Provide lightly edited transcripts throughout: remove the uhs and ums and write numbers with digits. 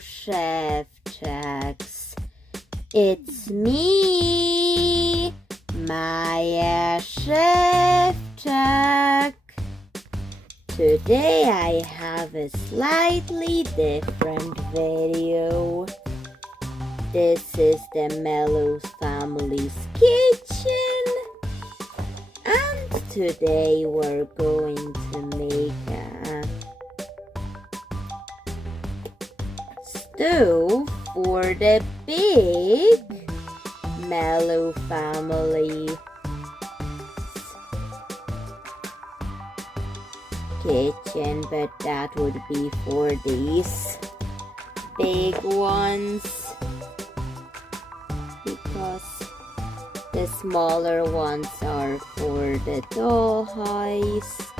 Chef Jax. It's me, Maya Chef Jack. Today I have a slightly different video. This is the Mellows family's kitchen. And today we're going to make a stew for the big Mellow family kitchen, but that would be for these big ones because the smaller ones are for the doll house,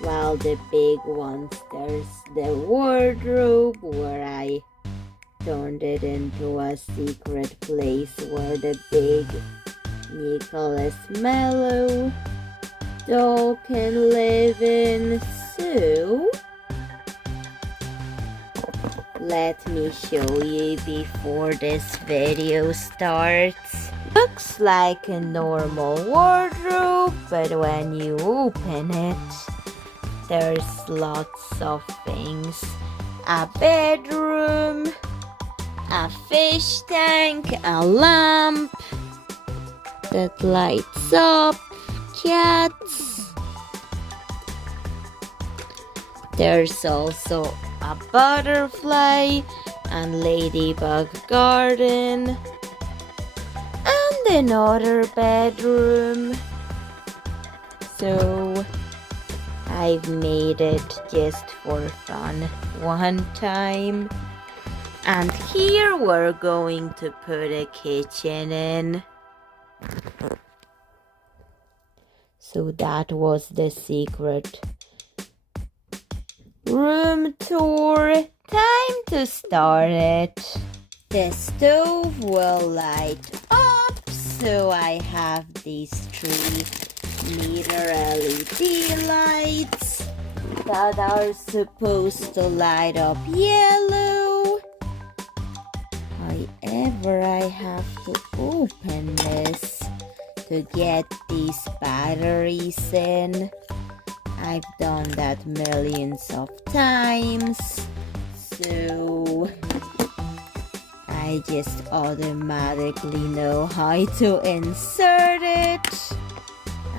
while the big ones, there's the wardrobe where I turned it into a secret place where the big Nicholas Mellow doll can live in. So let me show you before this video starts. Looks like a normal wardrobe, but when you open it, there's lots of things. A bedroom, a fish tank, a lamp that lights up, cats. There's also a butterfly and ladybug garden and another bedroom. So I've made it just for fun one time. And here we're going to put a kitchen in. So that was the secret room tour. Time to start it. The stove will light up, so I have these 3-meter LED lights that are supposed to light up yellow. However, I have to open this to get these batteries in. I've done that millions of times, so I just automatically know how to insert it.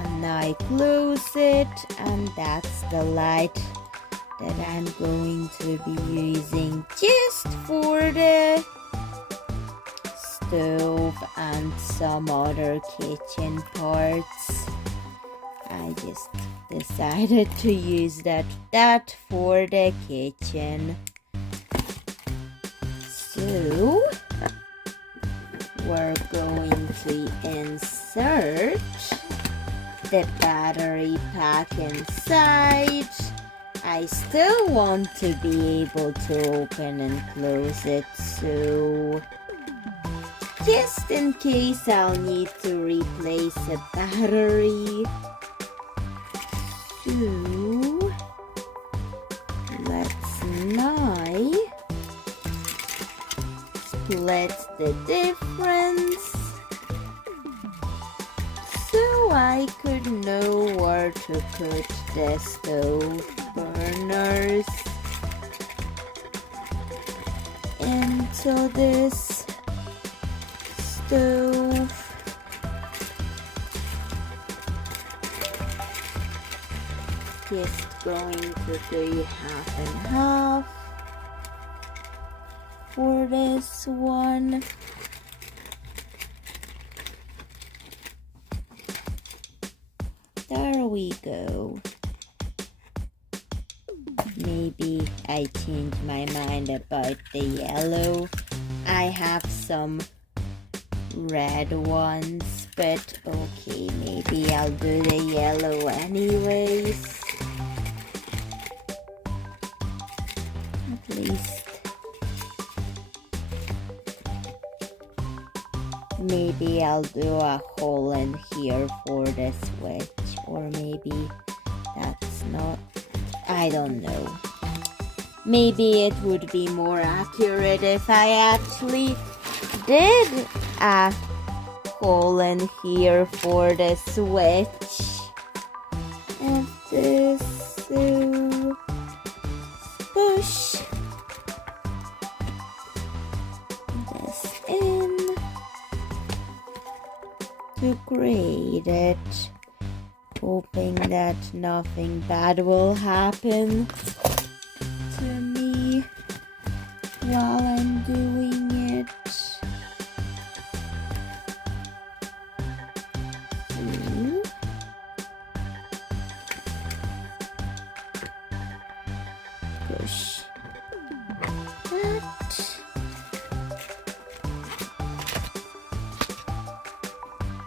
And I close it, and that's the light that I'm going to be using just for the stove and some other kitchen parts. I just decided to use that for the kitchen. So we're going to insert the battery pack inside. I still want to be able to open and close it, so just in case I'll need to replace a battery. So let's now split the difference so I could know where to put the stove burners into this stove. Just going to do half and half for this one. There we go. Maybe I changed my mind about the yellow. I have some red ones, but okay, maybe I'll do the yellow anyways. At least maybe I'll do a hole in here for the switch, or maybe that's not, I don't know. Maybe it would be more accurate if I actually did a hole in here for the switch. And this, so push this in to create it, hoping that nothing bad will happen to me while I'm doing it. Push that.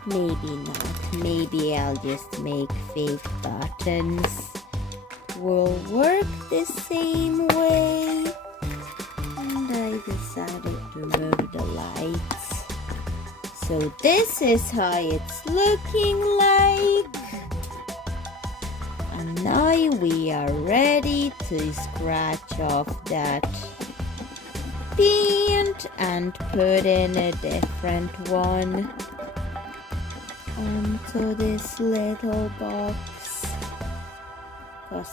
Maybe not. Maybe I'll just make fake buttons. Will work the same way. And I decided to move the lights. So this is how it's looking like. And now we are ready to scratch off that paint and put in a different one onto this little box, because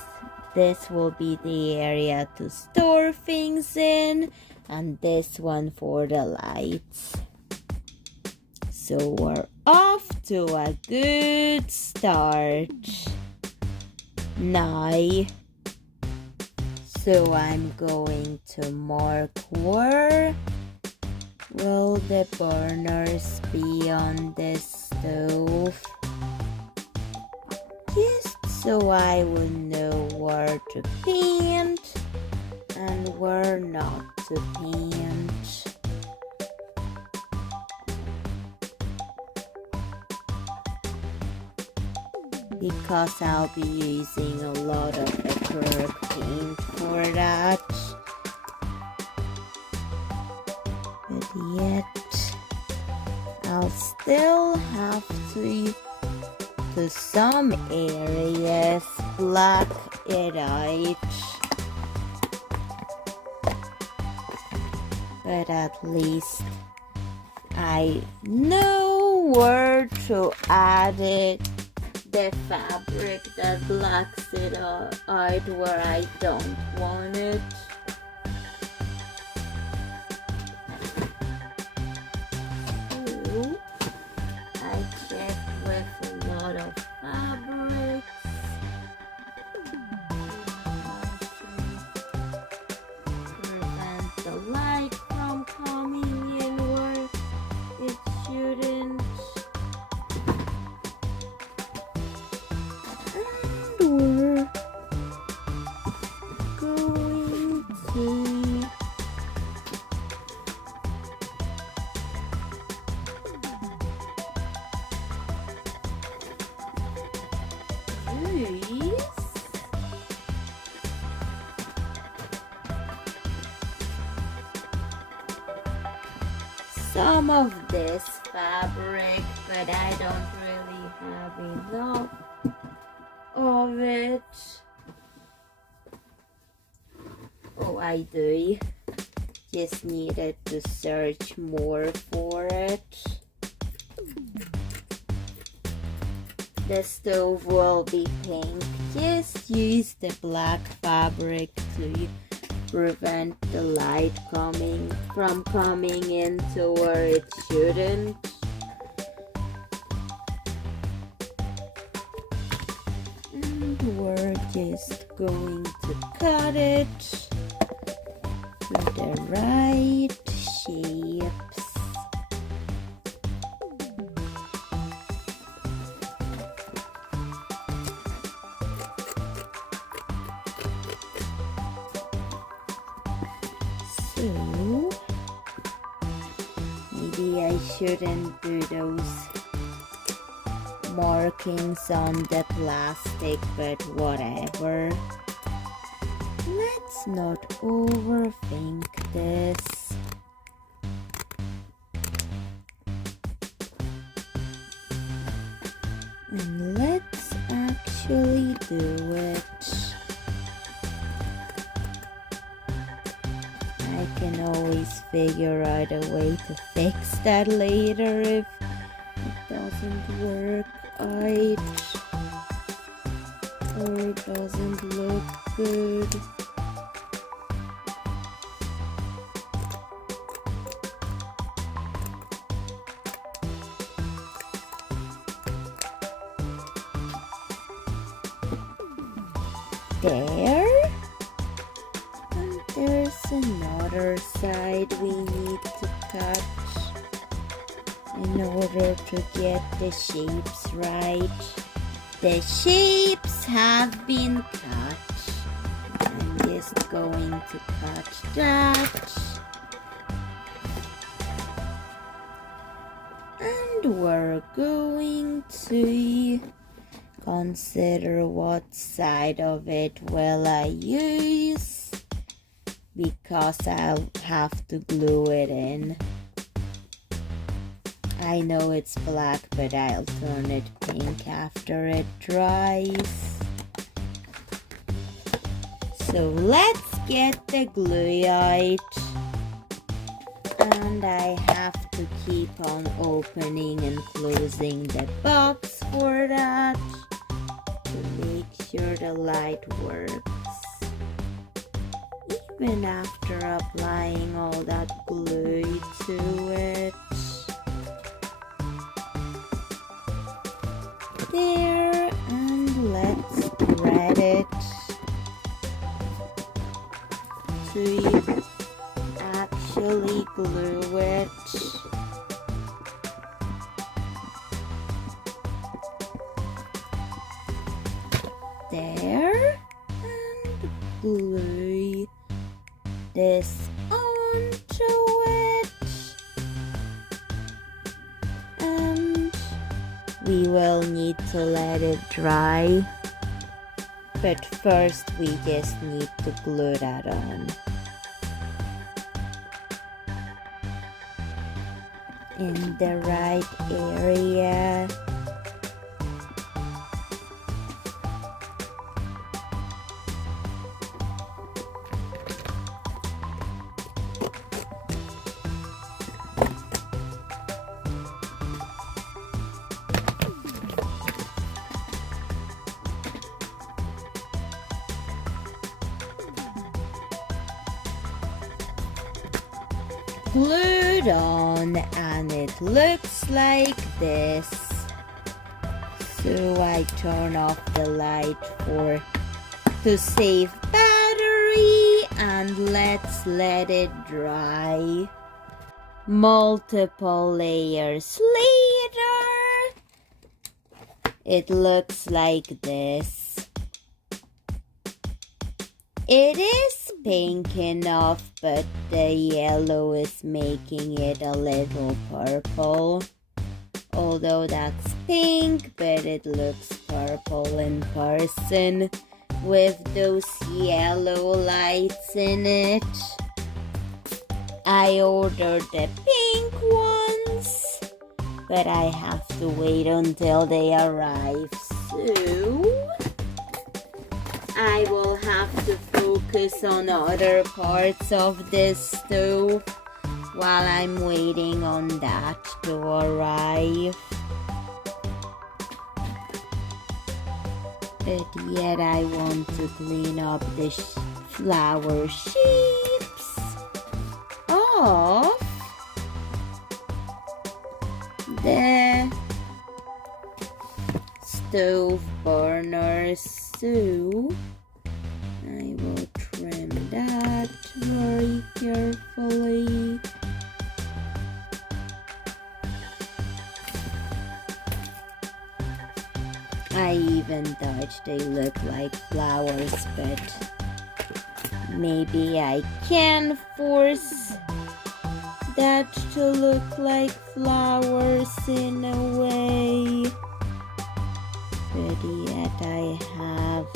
this will be the area to store things in, and this one for the lights. So we're off to a good start. Now, so I'm going to mark where will the burners be on this stove, just so I will know where to paint and where not to paint. Because I'll be using a lot of acrylic paint for that. But yet, I'll still have to some areas black it out. But at least I know where to add it. The fabric that blacks it out where I don't want it. So I checked with a lot of fabrics. Prevent the light from coming in where it shouldn't. Some of this fabric, but I don't really have enough of it. Oh, I do. Just needed to search more for it. The stove will be pink. Just use the black fabric to prevent the light from coming into where it shouldn't. And we're just going to cut it to the right shapes. So maybe I shouldn't do those markings on the plastic, but whatever. Let's not overthink this. And let's actually do it. I can always figure out a way to fix that later if it doesn't work out or doesn't look good. There. And there's another side we need to cut in order to get the shapes right. The shapes have been cut. I'm just going to cut that. And we're going to consider what side of it will I use, because I'll have to glue it in. I know it's black, but I'll turn it pink after it dries. So let's get the glue out. And I have to keep on opening and closing the box for that to make sure the light works. Even after applying all that glue to it. There, and let's thread it to actually glue it. There, and glue this onto it, and we will need to let it dry, but first we just need to glue that on. In the right area. Glued on, and it looks like this. So I turn off the light to save battery, and let's let it dry. Multiple layers later, it looks like this. It is pink enough, but the yellow is making it a little purple. Although that's pink, but it looks purple in person with those yellow lights in it. I ordered the pink ones, but I have to wait until they arrive. So I will have to focus on other parts of this stove while I'm waiting on that to arrive. But yet I want to clean up the flower shapes off the stove burners. So I will trim that very carefully. I even thought they look like flowers, but maybe I can force that to look like flowers in a way. But yet I have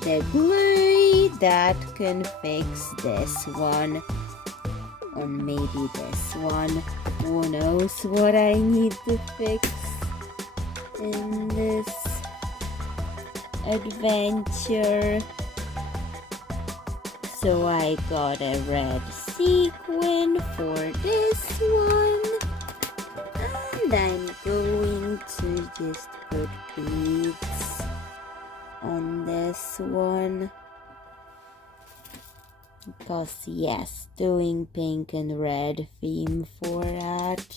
the glue that can fix this one, or maybe this one. Who knows what I need to fix in this adventure. So I got a red sequin for this one. And I'm going to just put beads on this one. Because yes, doing pink and red theme for that.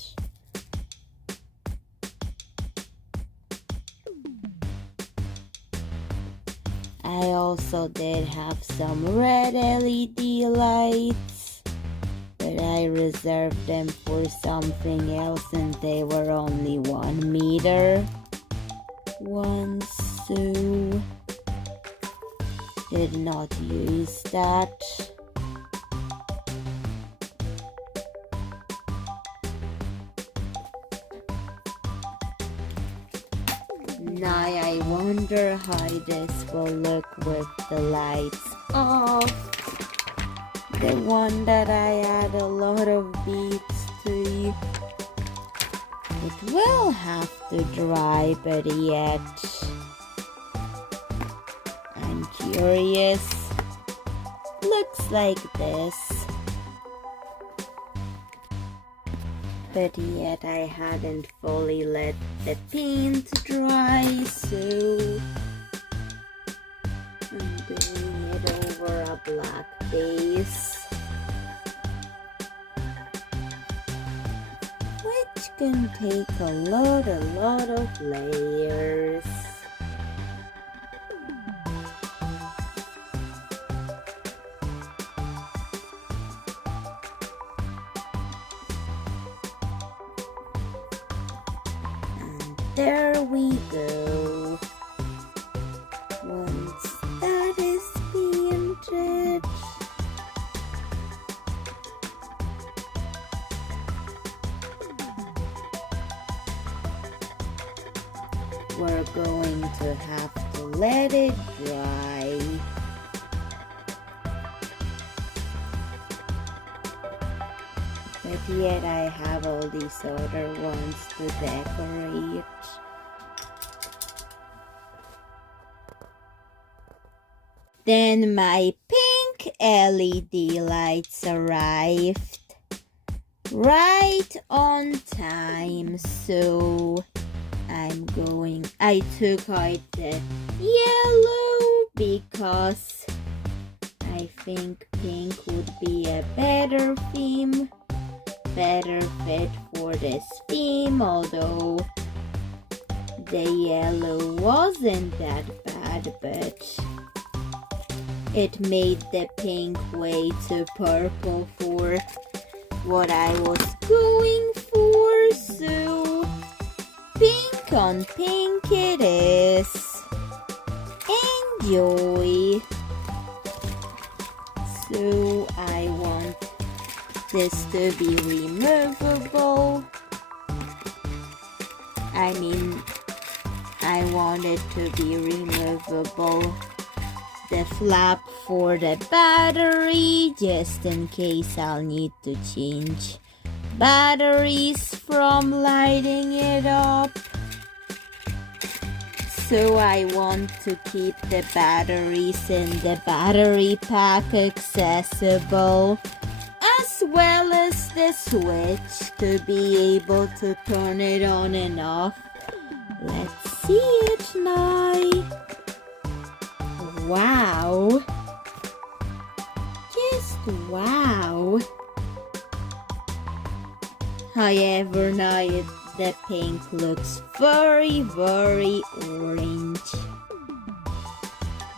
I also did have some red LED lights, but I reserved them for something else and they were only 1 meter ones, so did not use that. Now I wonder how this will look with the lights off. The one that I add a lot of beads to. It will have to dry, but yet I'm curious. Looks like this. But yet I hadn't fully let the paint dry, so I'm doing it over a black base, which can take a lot of layers. There we go. Once that is painted, we're going to have to let it dry. But yet I have all these other ones to decorate. Then my pink LED lights arrived right on time, so I took out the yellow because I think pink would be a better theme, better fit for this theme, although the yellow wasn't that bad, but it made the pink way too purple for what I was going for, so pink on pink it is. Enjoy! So I want this to be removable. I want it to be removable. The flap for the battery, just in case I'll need to change batteries from lighting it up. So I want to keep the batteries in the battery pack accessible, as well as the switch to be able to turn it on and off. Let's see it now. Wow. Just wow. However, now the pink looks very orange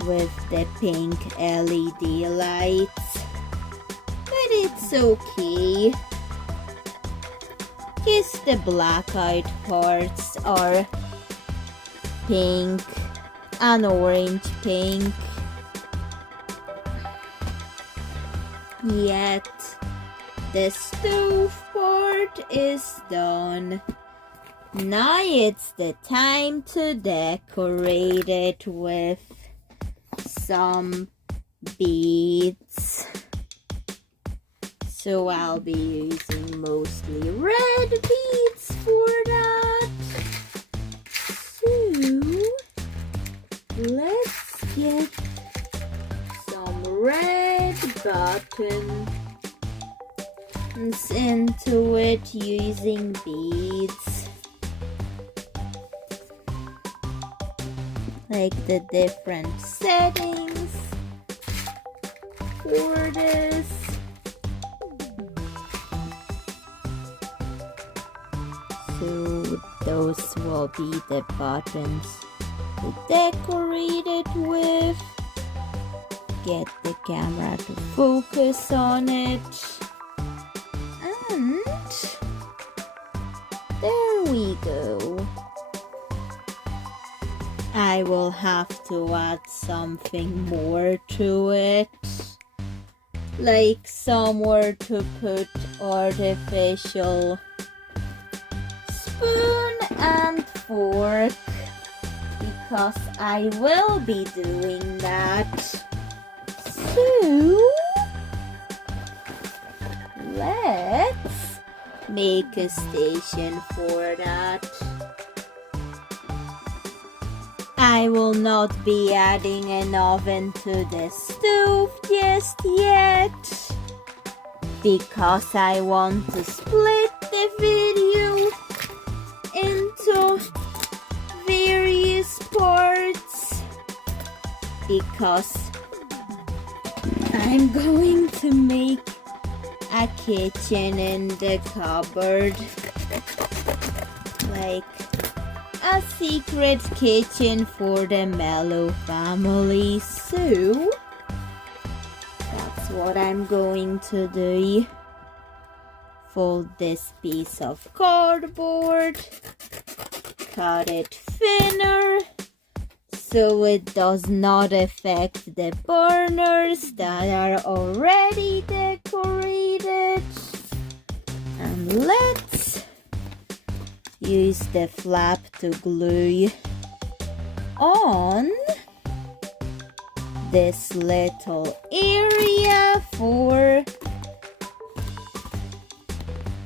with the pink LED lights. But it's okay. Just the blackout parts are pink and orange pink. Yet the stove part is done. Now it's the time to decorate it with some beads. So I'll be using mostly red beads for that. So let's get some red buttons into it using beads. Like the different settings for this. So those will be the buttons to decorate it with. Get the camera to focus on it. And there we go. I will have to add something more to it. Like somewhere to put artificial spoon and fork, because I will be doing that. So let's make a station for that. I will not be adding an oven to the stove just yet, because I want to split the video into various parts, because I'm going to make a kitchen in the cupboard, like a secret kitchen for the Mellow family. So that's what I'm going to do. Fold this piece of cardboard, cut it thinner so it does not affect the burners that are already decorated. And let's use the flap to glue on this little area for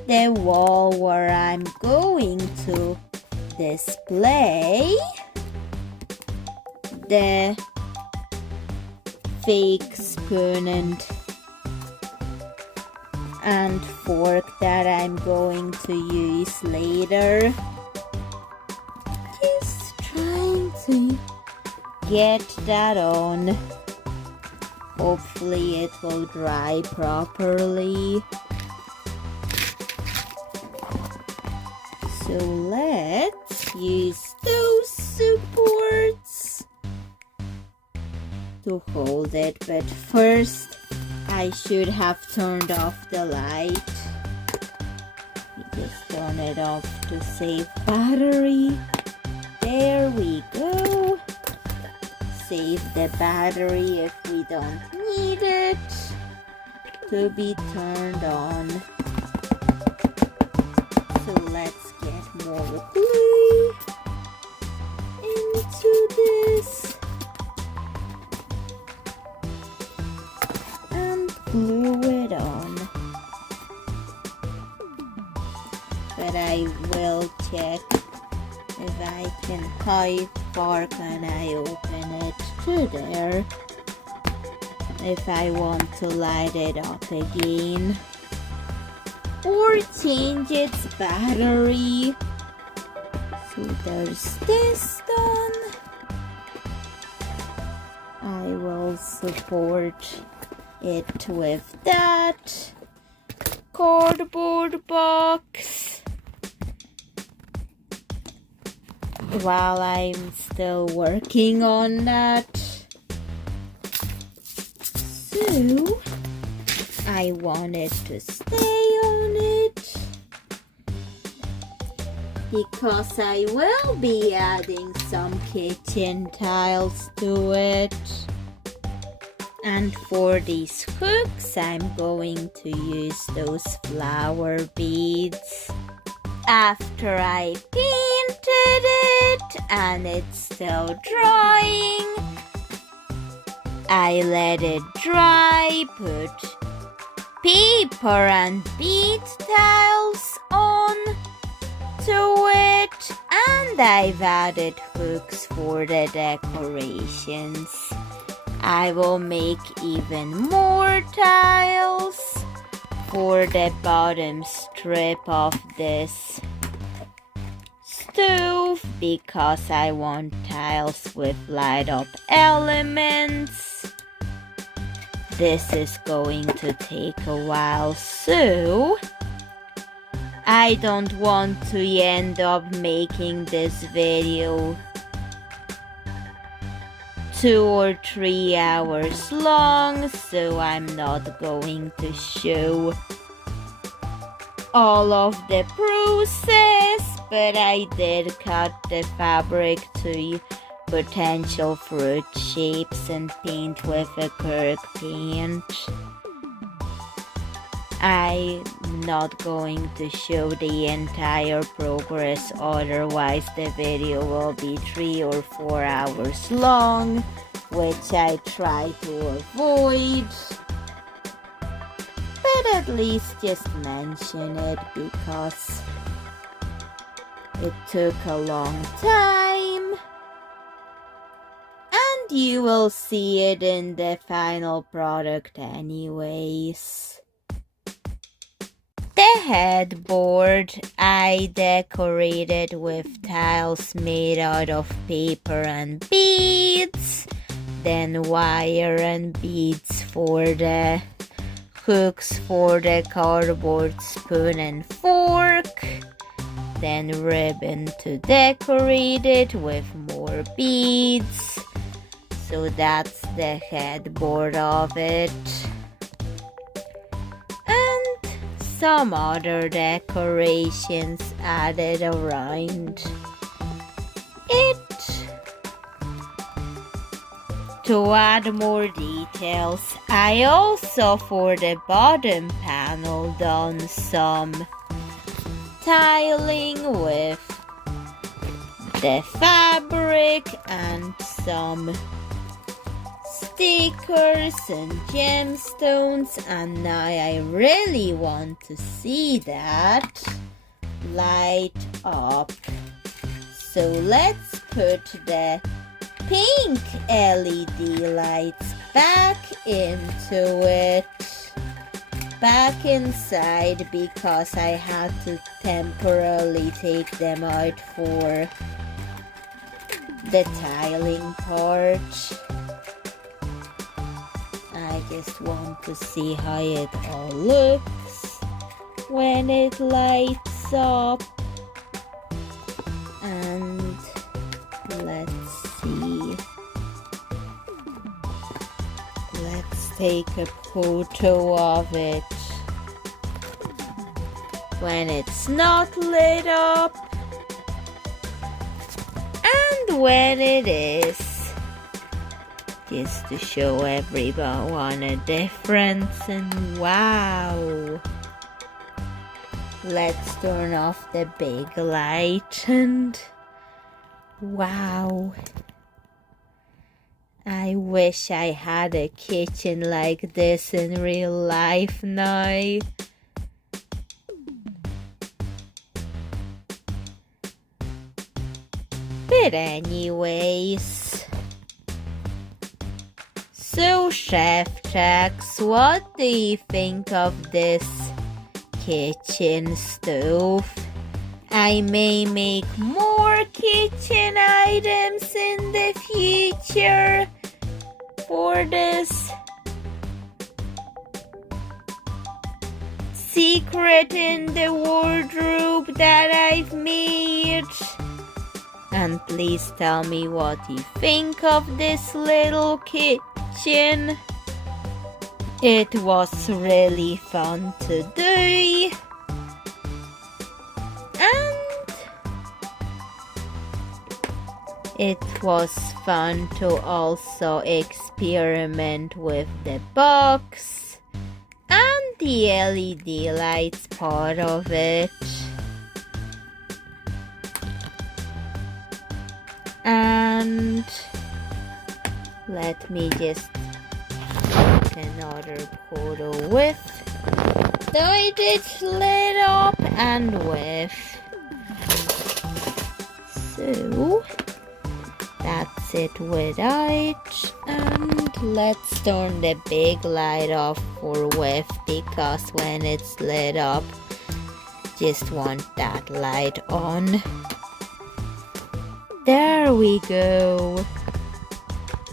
the wall where I'm going to display the fake spoon and fork that I'm going to use later. Just trying to get that on. Hopefully it will dry properly. So let's use those supports to hold it, but first I should have turned off the light. We just turn it off to save battery. There we go. Save the battery if we don't need it to be turned on. So let's get more glue into this and glue it on. But I will check if I can, how far can I open it to there if I want to light it up again or change its battery. So there's this done. I will support it with that cardboard box while I'm still working on that. So I want it to stay on it because I will be adding some kitchen tiles to it. And for these hooks, I'm going to use those flower beads. After I painted it and it's still drying, I let it dry, put paper and bead tiles on to it, and I've added hooks for the decorations. I will make even more tiles for the bottom strip of this stove because I want tiles with light up elements. This is going to take a while, so I don't want to end up making this video 2 or 3 hours long, so I'm not going to show all of the process, but I did cut the fabric to potential fruit shapes and paint with acrylic paint. I'm not going to show the entire progress, otherwise the video will be 3 or 4 hours long, which I try to avoid. But at least just mention it because it took a long time. And you will see it in the final product anyways. The headboard I decorated with tiles made out of paper and beads, then wire and beads for the hooks for the cardboard spoon and fork, then ribbon to decorate it with more beads. So that's the headboard of it. And some other decorations added around it. To add more details, I also for the bottom panel done some tiling with the fabric and some stickers and gemstones, and now I really want to see that light up. So let's put the pink LED lights back into it, back inside, because I had to temporarily take them out for the tiling part. I just want to see how it all looks when it lights up. And let's see. Let's take a photo of it when it's not lit up and when it is, just to show everyone a difference. And wow, let's turn off the big light, and wow, I wish I had a kitchen like this in real life now. But anyways, so Chef Jax, what do you think of this kitchen stove? I may make more kitchen items in the future for this secret in the wardrobe that I've made. And please tell me what you think of this little kitchen. It was really fun to do. And it was fun to also experiment with the box and the LED lights part of it. And let me just take another photo with it lit up and with. So that's it without, and let's turn the big light off for width, because when it's lit up, just want that light on. There we go.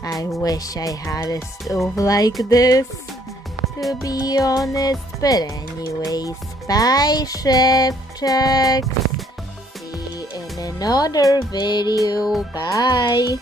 I wish I had a stove like this, to be honest, but anyways, bye Chef Chex. See you in another video. Bye.